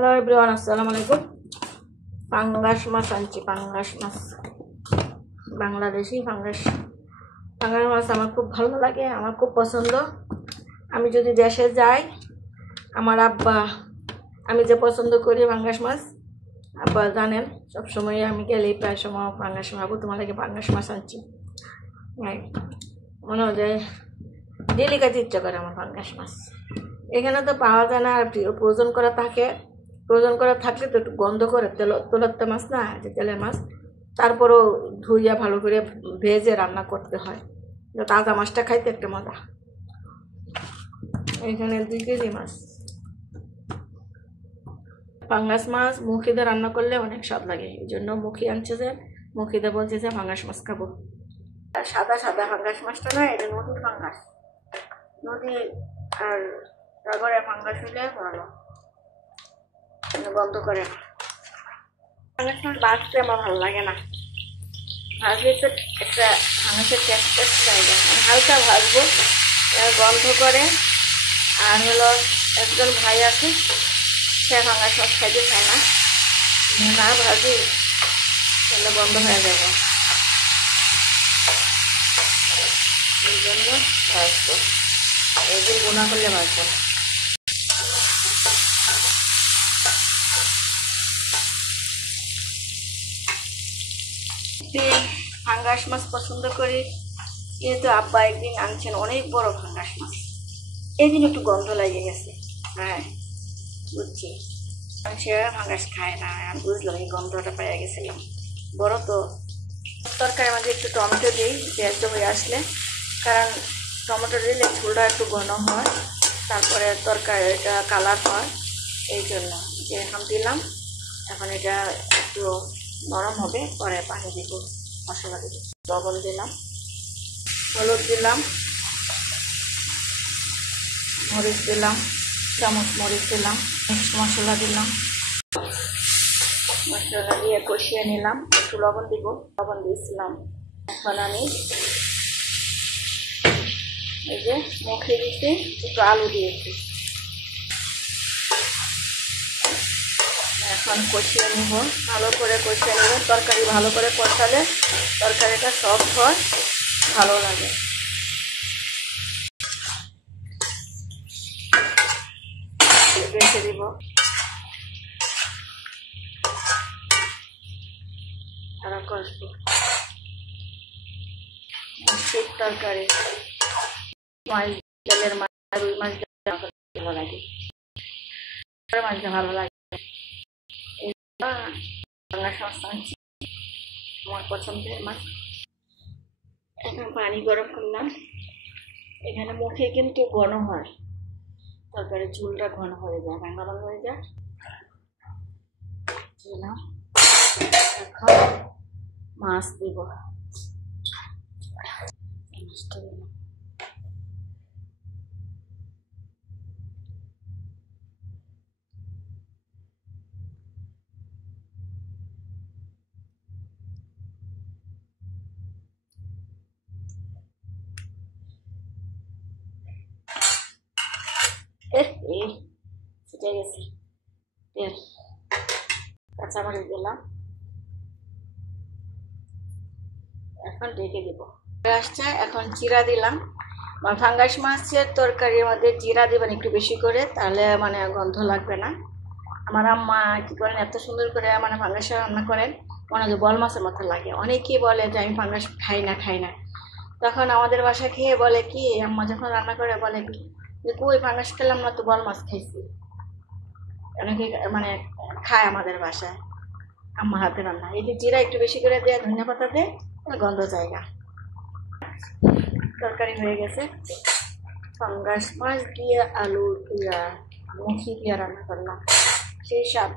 Hello everyone, আসসালামু আলাইকুম। পাঙ্গাস মাছ আনছি, পাঙ্গাস মাছ, বাংলাদেশি পাঙ্গাস। পাঙ্গাস মাছ আমার খুব ভালো লাগে, আমার খুব পছন্দ। আমি যদি দেশে যাই, আমার আব্বা, আমি যে পছন্দ করি পাঙ্গাস মাছ, আব্বা জানেন সবসময় আমি গেলেই প্রায় সময় পাঙ্গাস মাছ, তোমার লাগে পাঙ্গাস মাছ আনছি। মনে হয় যে ডেলি খাইতে ইচ্ছা করে আমার পাঙ্গাস মাছ। এখানে তো পাওয়া যায় না, আর প্রয়োজন করা থাকে। প্রয়োজন করা থাকলে তো একটু গন্ধ করে, তেলের মাছ না, যে তেলের মাছ, তারপরেও ধুইয়া ভালো করে ভেজে রান্না করতে হয়। তাজা মাছটা খাইতে একটা মজা। এখানে 2 কেজি মাছ, পাঙ্গাস মাছ মুখিতে রান্না করলে অনেক স্বাদ লাগে। এই জন্য মুখি আনছে, যে মুখিতে বলছে যে পাঙ্গাস মাছ খাবো। সাদা সাদা পাঙ্গাস মাছটা না, এটা নদীর পাঙ্গাস, নদী আর সাগরের পাঙ্গাস হইলে ভালো, গন্ধ করে না। পাঙ্গাস মাছ ভাজতে আমার ভালো লাগে না, ভাজলে তো একটা পাঙ্গাসের টেস্ট জায়গা, মানে হালকা ভাজবো, গন্ধ করে। আর হলো একজন ভাই আছে, সে পাঙ্গাস মাছ খাইতে চায় না, না ভাজি তাহলে বন্ধ হয়ে যাবে, এই জন্য ভাজবো, এদিন গুণা করলে ভাজবো। পাঙ্গাস মাছ পছন্দ করি, কিন্তু আব্বা একদিন আনছেন অনেক বড় পাঙ্গাস মাছ, এই দিন একটু গন্ধ লাগে গেছে। হ্যাঁ বুঝছি, সে পাঙ্গাস খায় না, আমি বুঝলাম, এই গন্ধটা পেয়ে গেছিলাম। বড় তো তরকারির মধ্যে একটু টমেটো দিই সেদ্ধ হয়ে আসলে, কারণ টমেটো দিলে ঝোলটা একটু ঘন হয়, তারপরে তরকারিটা কালার হয়। এই জন্য যে এখন দিলাম, এখন এটা একটু নরম হবে, পরে পানি দিব, মশলা দিব, লবণ দিলাম, হলুদ দিলাম, মরিচ দিলাম, চামচ মরিচ দিলাম, মিক্সড মশলা দিলাম, মশলা দিয়ে কষিয়ে নিলাম, একটু লবণ দিব, লবণ দিয়েছিলাম। এখন আমি এই যে মুখে দিতে একটু আলু দিয়েছি, এখন কষিয়ে নিব, ভালো করে কষিয়ে নেব। তরকারি ভালো করে কষালে তরকারিটা সফট হয়, ভালো লাগে। রেখে দিব, আরো কষবো। শীত তরকারি, মাছ, তেলের মাছ, রুই মাছ ভালো লাগে, মাছটা ভালো লাগে। পাঙ্গাস মাছ আনছি, আমার পছন্দের মাছ। এখন পানি গরম করলাম, এখানে মুখে কিন্তু ঘন হয়, তরকারি ঝোলটা ঘন হয়ে যায়, ভাঙা ভাঙা হয়ে যায়। এখন মাছ দিব, মাছটা দিলাম। ফুটে গেছে তেল, কাঁচামরিচ দিলাম, এখন ঢেকে দিব। আসছে, এখন জিরা দিলাম। ফাঙ্গাস মাছের তরকারির মধ্যে জিরা দিবেন একটু বেশি করে, তাহলে মানে গন্ধ লাগবে না। আমার আম্মা কি করেন, এত সুন্দর করে মানে ফাঙ্গাস রান্না করেন, মনে হয় বল মাছের মতো লাগে। অনেকেই বলে যে আমি ফাঙ্গাস খাই না, তখন আমাদের বাসা খেয়ে বলে কি, আম্মা যখন রান্না করে বলে কি যে কই ফাঙ্গাস খেলাম না, তো বল মাছ খাইছি। অনেকে মানে খায় আমাদের বাসায় আম্মা হাতে রান্না। এই যে জিরা একটু বেশি করে দেয়, ধনিয়া পাতা দেয়, গন্ধ জায়গা। তরকারি হয়ে গেছে, পাঙ্গাস মাছ দিয়ে আলু দিয়া মুখি দিয়ে রান্না করলাম, সেই স্বাদ।